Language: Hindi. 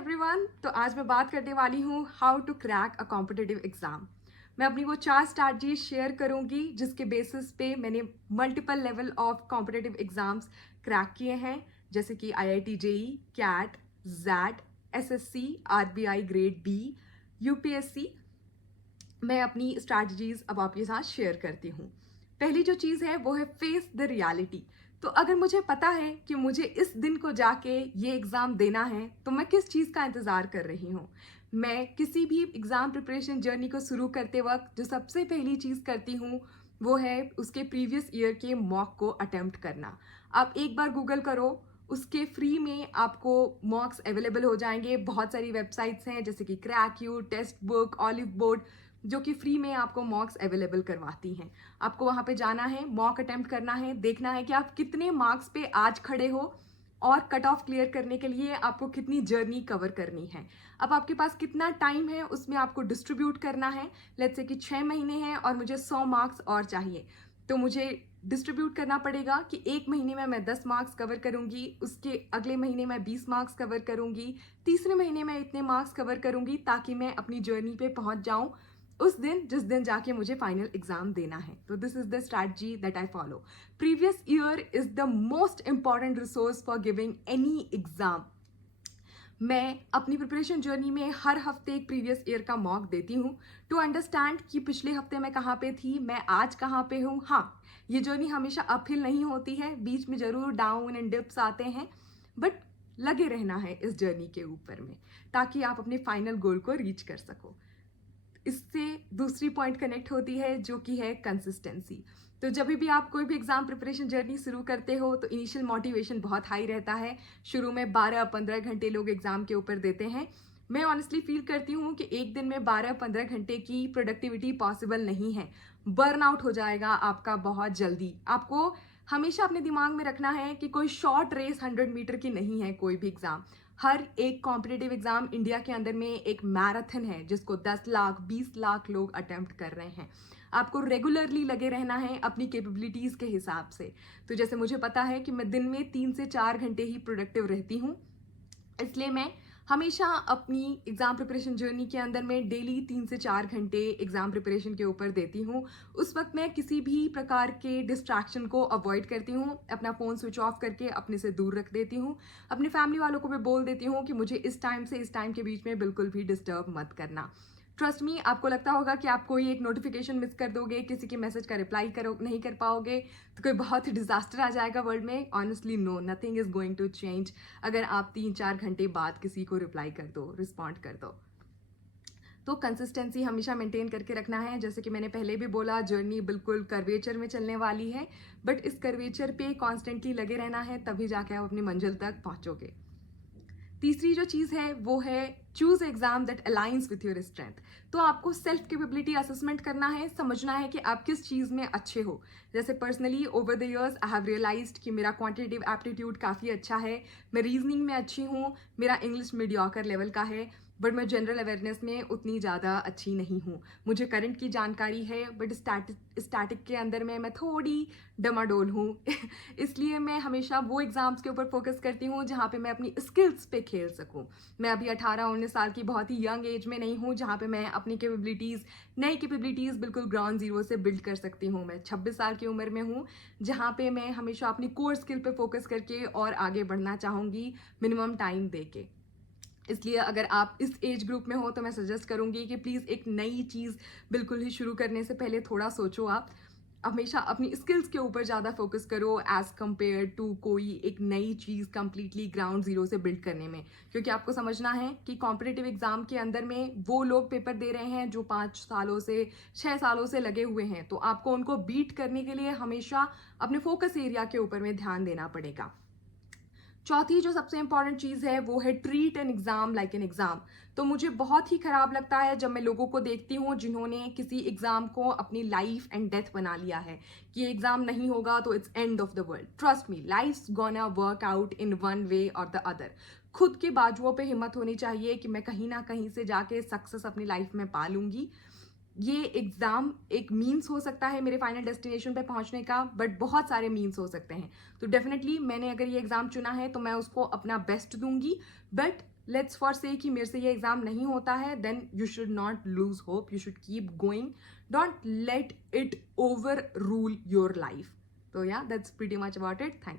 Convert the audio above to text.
एवरीवन, तो आज मैं बात करने वाली हूँ how to crack a competitive exam. मैं अपनी वो 4 स्ट्रैटेजी शेयर करूँगी जिसके बेसिस पे मैंने multiple level of competitive exams crack किए हैं, जैसे कि IIT JEE, CAT, XAT, SSC, RBI grade B, UPSC। मैं अपनी स्ट्रैटेजीज अब आपके साथ शेयर करती हूँ। पहली जो चीज़ है वो है फेस द रियलिटी। तो अगर मुझे पता है कि मुझे इस दिन को जाके ये एग्ज़ाम देना है तो मैं किस चीज़ का इंतज़ार कर रही हूँ। मैं किसी भी एग्ज़ाम प्रिपरेशन जर्नी को शुरू करते वक्त जो सबसे पहली चीज़ करती हूँ वो है उसके प्रीवियस ईयर के मॉक को अटेम्प्ट करना। आप एक बार गूगल करो, उसके फ्री में आपको मॉक्स अवेलेबल हो जाएंगे। बहुत सारी वेबसाइट्स हैं जैसे कि Cracku, Testbook, Oliveboard, जो कि फ्री में आपको मॉक्स अवेलेबल करवाती हैं। आपको वहाँ पे जाना है, मॉक अटेम्प्ट करना है, देखना है कि आप कितने मार्क्स पे आज खड़े हो और कट ऑफ क्लियर करने के लिए आपको कितनी जर्नी कवर करनी है। अब आपके पास कितना टाइम है उसमें आपको डिस्ट्रीब्यूट करना है। लेट्स से कि 6 महीने हैं और मुझे 100 मार्क्स और चाहिए, तो मुझे डिस्ट्रीब्यूट करना पड़ेगा कि एक महीने में मैं 10 मार्क्स कवर करूंगी, उसके अगले महीने में 20 मार्क्स कवर करूंगी, तीसरे महीने में इतने मार्क्स कवर करूंगी ताकि मैं अपनी जर्नी पे पहुंच जाऊं उस दिन जिस दिन जाके मुझे फाइनल एग्जाम देना है। तो this is the strategy that I follow. Previous year is the most important resource for giving any exam. मैं अपनी प्रिपरेशन जर्नी में हर हफ्ते एक प्रीवियस ईयर का मॉक देती हूँ टू अंडरस्टैंड कि पिछले हफ्ते मैं कहाँ पे थी, मैं आज कहाँ पे हूँ। हाँ, ये जर्नी हमेशा अपहिल नहीं होती है, बीच में जरूर डाउन एंड डिप्स आते हैं, बट लगे रहना है इस जर्नी के ऊपर में ताकि आप अपने फाइनल गोल को रीच कर सको। इससे दूसरी पॉइंट कनेक्ट होती है जो कि है कंसिस्टेंसी। तो जब भी आप कोई भी एग्जाम प्रिपरेशन जर्नी शुरू करते हो तो इनिशियल मोटिवेशन बहुत हाई रहता है। शुरू में 12-15 घंटे लोग एग्जाम के ऊपर देते हैं। मैं ऑनेस्टली फील करती हूँ कि एक दिन में 12-15 घंटे की प्रोडक्टिविटी पॉसिबल नहीं है। बर्नआउट हो जाएगा आपका बहुत जल्दी। आपको हमेशा अपने दिमाग में रखना है कि कोई शॉर्ट रेस 100 मीटर की नहीं है कोई भी एग्जाम। हर एक कॉम्पिटिटिव एग्जाम इंडिया के अंदर में एक मैराथन है जिसको 10 लाख 20 लाख लोग अटेम्प्ट कर रहे हैं। आपको रेगुलरली लगे रहना है अपनी कैपेबिलिटीज के हिसाब से। तो जैसे मुझे पता है कि मैं दिन में 3 से 4 घंटे ही प्रोडक्टिव रहती हूँ, इसलिए मैं हमेशा अपनी एग्जाम प्रिपरेशन जर्नी के अंदर में डेली 3 से 4 घंटे एग्जाम प्रिपरेशन के ऊपर देती हूँ। उस वक्त मैं किसी भी प्रकार के डिस्ट्रैक्शन को अवॉइड करती हूँ, अपना फ़ोन स्विच ऑफ करके अपने से दूर रख देती हूँ। अपने फैमिली वालों को भी बोल देती हूँ कि मुझे इस टाइम से इस टाइम के बीच में बिल्कुल भी डिस्टर्ब मत करना। ट्रस्ट मी, आपको लगता होगा कि आप कोई एक नोटिफिकेशन मिस कर दोगे, किसी के मैसेज का रिप्लाई करो नहीं कर पाओगे तो कोई बहुत ही डिजास्टर आ जाएगा वर्ल्ड में। Honestly no, nothing is going to change अगर आप 3-4 घंटे बाद किसी को रिप्लाई कर दो, रिस्पॉन्ड कर दो। तो कंसिस्टेंसी हमेशा मेंटेन करके रखना है। जैसे कि मैंने पहले भी बोला, जर्नी बिल्कुल कर्वेचर में चलने वाली है, बट इस कर्वेचर पे कॉन्स्टेंटली लगे रहना है, तभी जाके आप अपनी मंजिल तक पहुंचोगे। तीसरी जो चीज़ है वो है choose exam that aligns with your strength. तो आपको सेल्फ कैपेबिलिटी असेसमेंट करना है, समझना है कि आप किस चीज़ में अच्छे हो। जैसे personally over the years I have realised कि मेरा क्वांटिटेटिव एप्टीट्यूड काफ़ी अच्छा है, मैं रीजनिंग में अच्छी हूँ, मेरा इंग्लिश मीडियोकर लेवल का है, बट मैं जनरल अवेयरनेस में उतनी ज़्यादा अच्छी नहीं हूँ। मुझे करंट की जानकारी है बट स्टैटिक के अंदर में मैं थोड़ी डमाडोल हूँ इसलिए मैं हमेशा वो एग्ज़ाम्स के ऊपर फोकस करती हूँ जहाँ पे मैं अपनी स्किल्स पे खेल सकूँ। मैं अभी 18-19 साल की बहुत ही यंग एज में नहीं हूँ जहाँ पे मैं अपनी कैपेबिलिटीज़, नई कैपेबिलिटीज़ बिल्कुल ग्राउंड जीरो से बिल्ड कर सकती हूँ। मैं 26 साल की उम्र में हूँ जहाँ पे मैं हमेशा अपनी कोर स्किल पे फोकस करके और आगे बढ़ना चाहूँगी मिनिमम टाइम दे के। इसलिए अगर आप इस एज ग्रुप में हो तो मैं सजेस्ट करूंगी कि प्लीज़ एक नई चीज़ बिल्कुल ही शुरू करने से पहले थोड़ा सोचो। आप हमेशा अपनी स्किल्स के ऊपर ज़्यादा फोकस करो एज कम्पेयर टू कोई एक नई चीज़ कंप्लीटली ग्राउंड जीरो से बिल्ड करने में। क्योंकि आपको समझना है कि कॉम्पिटिटिव एग्जाम के अंदर में वो लोग पेपर दे रहे हैं जो 5 सालों से 6 सालों से लगे हुए हैं, तो आपको उनको बीट करने के लिए हमेशा अपने फोकस एरिया के ऊपर में ध्यान देना पड़ेगा। चौथी जो सबसे इंपॉर्टेंट चीज़ है वो है treat an exam like an exam. तो मुझे बहुत ही खराब लगता है जब मैं लोगों को देखती हूँ जिन्होंने किसी एग्जाम को अपनी लाइफ एंड डेथ बना लिया है कि ये एग्जाम नहीं होगा तो it's end of the world. Trust me, life's gonna work out in one way और द अदर। खुद के बाजुओं पे हिम्मत होनी चाहिए कि मैं कहीं ना कहीं से जाके सक्सेस अपनी लाइफ में पा लूंगी। ये एग्जाम एक मीन्स हो सकता है मेरे फाइनल डेस्टिनेशन पे पहुंचने का, बट बहुत सारे मीन्स हो सकते हैं। तो डेफिनेटली मैंने अगर ये एग्जाम चुना है तो मैं उसको अपना बेस्ट दूंगी, बट लेट्स फॉर से कि मेरे से ये एग्जाम नहीं होता है, then you should not lose hope, you should keep going, don't let it overrule your life. तो yeah that's pretty much about it. Thank